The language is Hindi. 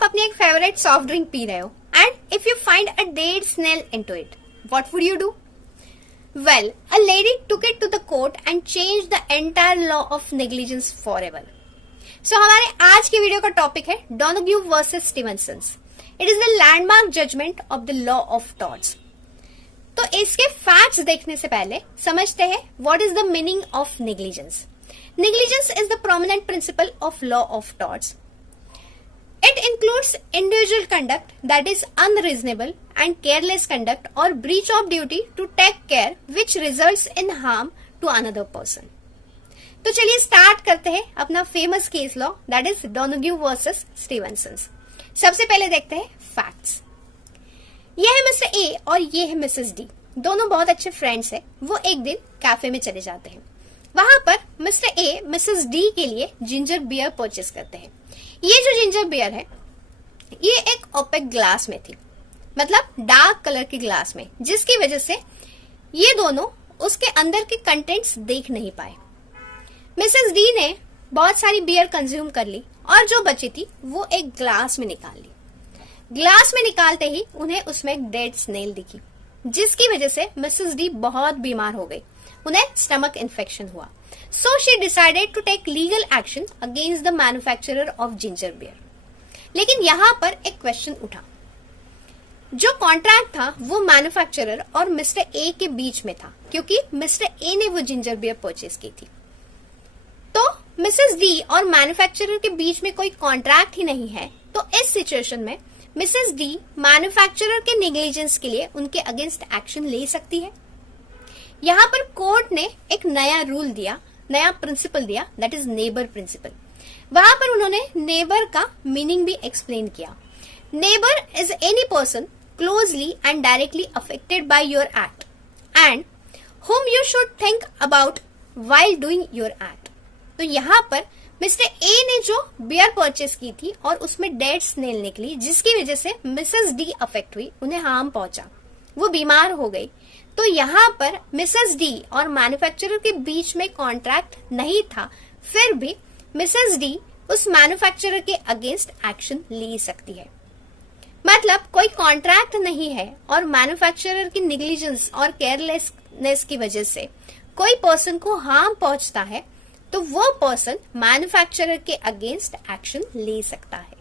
आप अपनी एक फेवरेट सॉफ्ट ड्रिंक पी रहे हो and if you find a dead snail into it, what would you do? Well, a lady took it to the court and change the entire law of negligence forever. So हमारे आज की वीडियो का टॉपिक है Donoghue versus Stevenson. It is the landmark judgment of the law of torts. तो इसके फैक्ट्स देखने से पहले समझते हैं what is the meaning of negligence. Negligence is the prominent principle of law of torts. It includes individual conduct that is unreasonable and careless conduct or breach of duty to take care which results in harm to another person. तो चलिए स्टार्ट करते हैं अपना famous case law that is Donoghue versus Stevenson. सबसे पहले देखते हैं फैक्ट्स। ये है मिस्टर ए और ये है मिसेस डी, दोनों बहुत अच्छे फ्रेंड्स हैं। वो एक दिन कैफे में चले जाते हैं। वहां पर मिस्टर ए मिसेस डी के लिए जिंजर बियर परचेस करते हैं। ये जो जिंजर बियर है ये एक ओपेक ग्लास में थी, मतलब डार्क कलर के ग्लास में, जिसकी वजह से ये दोनों उसके अंदर के कंटेंट्स देख नहीं पाए। मिसेस डी ने बहुत सारी बियर कंज्यूम कर ली और जो बची थी वो एक ग्लास में निकाल ली। ग्लास में निकालते ही उन्हें उसमें एक डेड स्नेल दिखी, जिसकी वजह से मिसेस डी बहुत बीमार हो गई। उन्हें स्टमक इन्फेक्शन हुआ। So she decided to take legal action against the manufacturer of ginger beer. लेकिन यहाँ पर एक क्वेश्चन उठा। जो कॉन्ट्रैक्ट था वो मैन्युफैक्चरर और मिस्टर ए के बीच में था, क्योंकि मिस्टर ए ने वो जिंजर बियर परचेज की थी। तो मिसेस डी और मैन्युफैक्चरर के बीच में कोई कॉन्ट्रैक्ट ही नहीं है, तो इस सिचुएशन में मिसेस डी मैन्युफैक्चरर के नेग्लिजेंस के लिए उनके अगेंस्ट एक्शन ले सकती है। यहाँ पर कोर्ट ने एक नया रूल दिया, नया प्रिंसिपल दिया, दैट इज नेबर प्रिंसिपल। वहां पर उन्होंने नेबर का मीनिंग भी एक्सप्लेन किया। Neighbour is any person closely and directly affected by your act and whom you should think about while doing your act. तो यहाँ पर मिस्टर ए ने जो बियर परचेस की थी और उसमें डेड स्नेल निकली, जिसकी वजह से मिसेस डी अफेक्ट हुई, उन्हें हार्म पहुंचा, वो बीमार हो गई। तो यहाँ पर मिसेस डी और मैन्युफैक्चरर के बीच में कॉन्ट्रैक्ट नहीं था, फिर भी मिसेस डी उस मैन्युफैक्चरर के अगेंस्ट एक्शन ले सकती है। मतलब कोई कॉन्ट्रैक्ट नहीं है और मैन्युफैक्चरर की नेग्लिजेंस और केयरलेसनेस की वजह से कोई पर्सन को हार्म पहुंचता है, तो वो पर्सन मैन्युफैक्चरर के अगेंस्ट एक्शन ले सकता है।